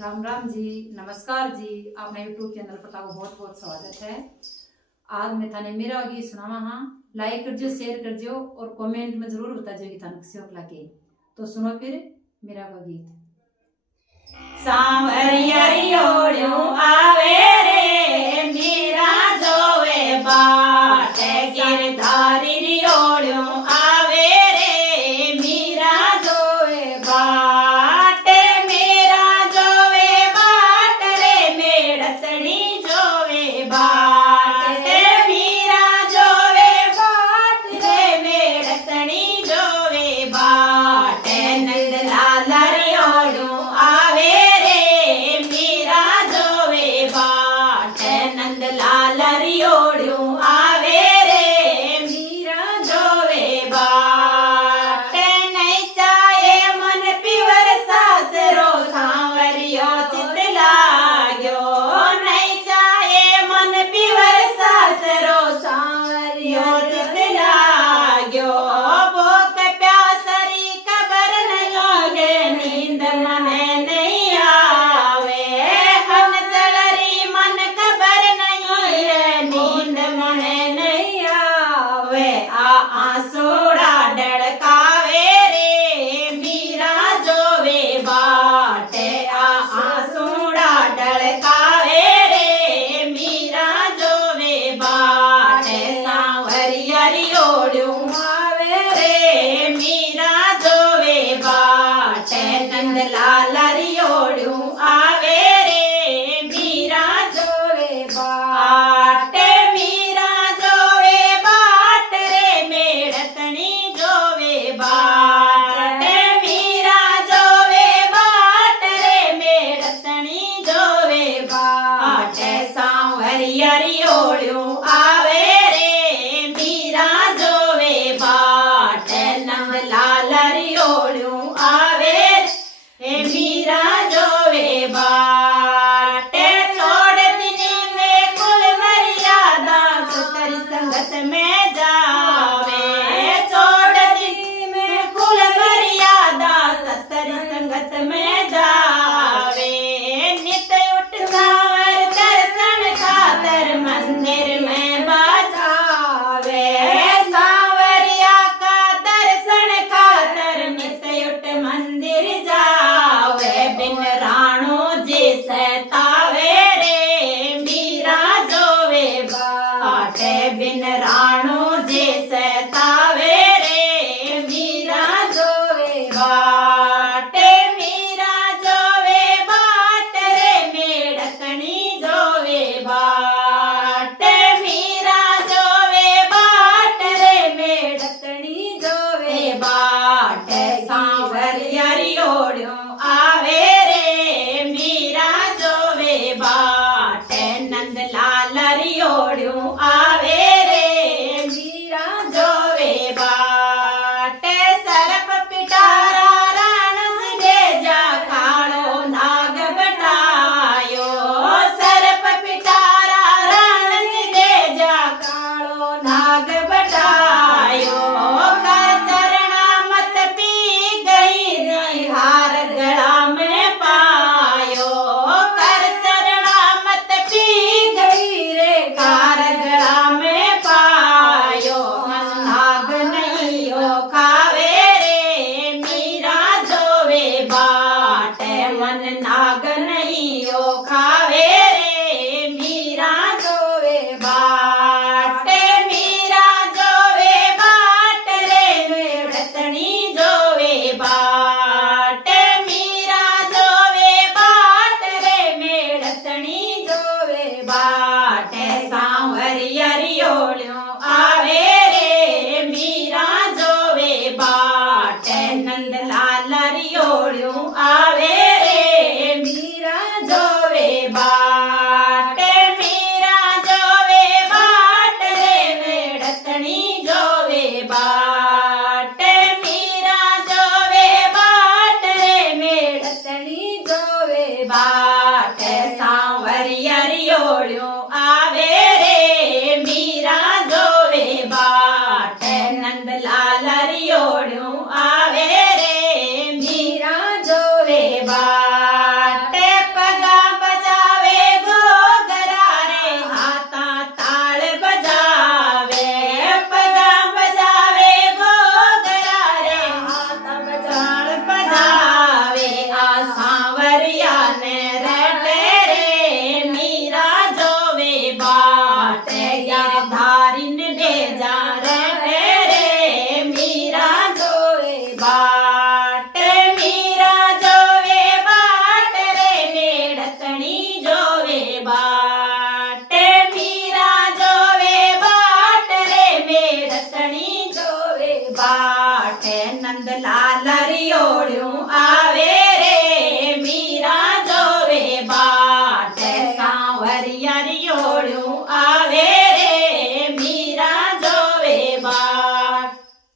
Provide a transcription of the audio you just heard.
राम राम जी, नमस्कार जी। आपने YouTube channel पर ताको बहुत बहुत स्वागत है। आज मैं थाने मेरा गीत सुनावा हाँ। लाइक कर जो, शेयर कर जो और कमेंट में जरूर बता जो कि थाने किसी को लगे। तो सुनो फिर मेरा वो गीत। सांवरियरी ओढ़्यूं आवे रे मीरा जोवे बाट गिरधारी री ओढ़्यूं आवे रे मीरा जोवे बाट मेरा जोवे बाट रे मेड़तनी जोवे बाट मीरा जोवे बाट रे मेड़तनी जोवे बाट नंद लाल री ओढ़्यूं आवे नंद लाल री ओढ़्यूं आवे रे मीरा जोवे बाट नहीं चाहे मन पिवर सासरो सांवरियो चित लाग्यो नहीं चाहे मन पिवर सासरो सांवरियो चित लाग्यो भूख प्यासरी कबर न लागे नींद मने नहीं आवे हम चलरी मन कबर नींद मने नहीं आवे आंसुड़ा डड़कावे रे मीरा जोवे बाट आंसुड़ा डड़कावे रे मीरा जोवे बाट सांवरियरी ओढ़्यूं आवे रे मीरा जोवे बाट नंद लाल री ओढ़्यूं आवे रे मीरा जोवे बाट मीरा जोवे बाट रे मेड़तनी जोवे बाट मीरा जोवे बाट रे मेड़तनी जोवे बाट सांवरियरी ओढ़्यूं आवे रे मीरा जोवे बाट नंद लाल री ओढ़्यूं आवे रे मीरा जोवे बाट छोड़ दिनी में कुल मर्यादा सतरी संगत में जावे छोड़ दिनी में कुल मर्यादा सतरी संगत में जावे नित उठ सांवर दर्शन खातर मंदिर में बाजावे सांवरिया का दर्शन खातर नित उठ मंदिर जावे बिन राणो जी सतावे रे मीरा जोवे बाट बिन राणो जी सतावे रे मीरा जोवे बाट मीरा जोवे बाट रे मेड़कणी जोवे बाट मीरा जोवे बाट रे मेड़कणी जोवे बाट सांवरियरी ओढ़्यूं आवे रे मीरा जोवे बाट नंद लाल री ओढ़्यूं आवे रे मीरा जोवे बाट सरप पिटारा राणस भेजा कालो नाग बटायो सरप पिटारा राणस भेजा कालो नाग बटायो कर चरणा मत पी गई हार गला में पायो कर चरणा मत पी गई रे कार गला में पायो मन नाग नहीं हो खावे रे मीरा जोवे बाट मन नाग नहीं हो खावे रे मीरा जोवे बाट मीरा जोवे बाट रे मेड़तनी जोवे बाट मीरा जोवे बाट रे मेड़तनी जोवे बाट सांवरियरी ओढ़्यूं आवे रे मीरा जोवे बाट नंद लाल री ओढ़्यूं आवे रे मीरा जोवे बाट मीरा जोवे बाट रे मेड़तनी जोवे बाट मीरा जोवे बाट रे मेड़तनी जोवे बाट सांवरियरी ओढ़्यूं आवे रे मीरा जोवे बाट नंद लाल री ओढ़्यूं आवे रे मीरा जोवे बाट નંદલાલ રિયોળ્યું આવે